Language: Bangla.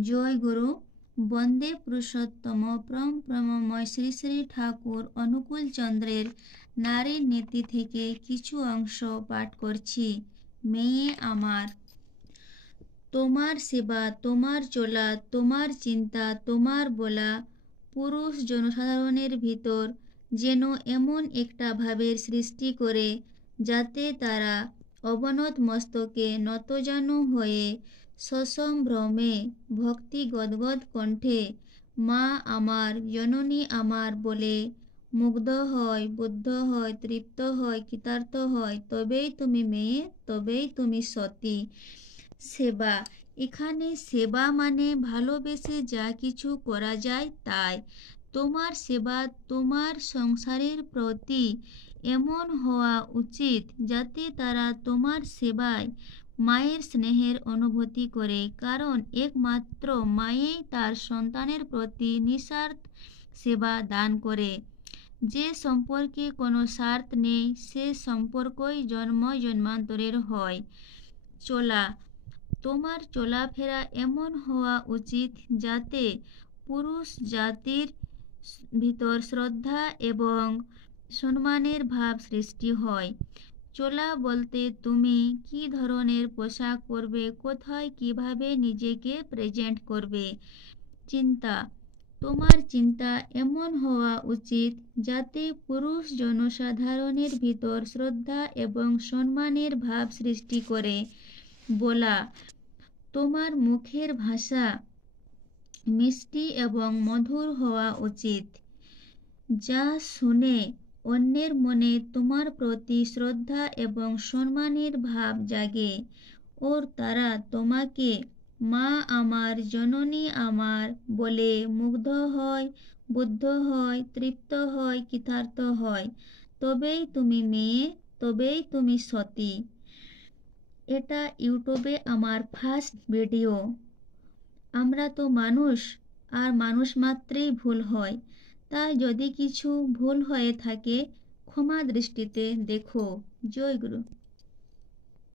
জয় গুরু। বন্দে পুরুষোত্তম প্রম প্রমময় শ্রী শ্রী ঠাকুর অনুকূল চন্দ্রের নারীর নীতি থেকে কিছু অংশ পাঠ করছি। মেয়ে আমার, তোমার সেবা, তোমার চলা, তোমার চিন্তা, তোমার বলা পুরুষ জনসাধারণের ভিতর যেন এমন একটা ভাবের সৃষ্টি করে যাতে তারা অবনত মস্তকে নতজানু হয়ে সসম্ভ্রমে ভক্তি গদগদ কণ্ঠে মা আমার, জননী আমার বলে মুগ্ধ হয়, বুদ্ধ হয়, তৃপ্ত হয়, কৃতার্থ হয়। তবেই তুমি মেয়ে, তবেই তুমি সতী। সেবা, এখানে সেবা মানে ভালোবেসে যা কিছু করা যায় তাই। তোমার সেবা তোমার সংসারের প্রতি এমন হওয়া উচিত যাতে তারা তোমার সেবায় মায়ের স্নেহের অনুভূতি করে, কারণ একমাত্র মায়েই তার সন্তানের প্রতি নিঃস্বার্থ সেবা দান করে। যে সম্পর্কে কোনো স্বার্থ নেই সে সম্পর্কই জন্ম জন্মান্তরের হয়। চলা, তোমার চলাফেরা এমন হওয়া উচিত যাতে পুরুষ জাতির ভিতর শ্রদ্ধা এবং সম্মানের ভাব সৃষ্টি হয়। চলা বলতে তুমি কি ধরনের পোশাক পরবে, কোথায় কিভাবে নিজেকে প্রেজেন্ট করবে। চিন্তা, তোমার চিন্তা এমন হওয়া উচিত যাতে পুরুষ জনসাধারণের ভিতর শ্রদ্ধা এবং সম্মানের ভাব সৃষ্টি করে। বলা, তোমার মুখের ভাষা মিষ্টি এবং মধুর হওয়া উচিত, যা শুনে অন্যের মনে তোমার প্রতি শ্রদ্ধা এবং সম্মানের ভাব জাগে ও তারা তোমাকে মা আমার, জননী আমার বলে মুগ্ধ হয়, বুদ্ধ হয়, তৃপ্ত হয়, কৃতার্থ হয়। তবেই তুমি মেয়ে, তবেই তুমি সতী। এটা ইউটিউবে আমার ফার্স্ট ভিডিও। আমরা তো মানুষ, আর মানুষ মাত্রেই ভুল হয়, তাই যদি কিছু ভুল হয়ে থাকে ক্ষমা দৃষ্টিতে দেখো। জয় গুরু।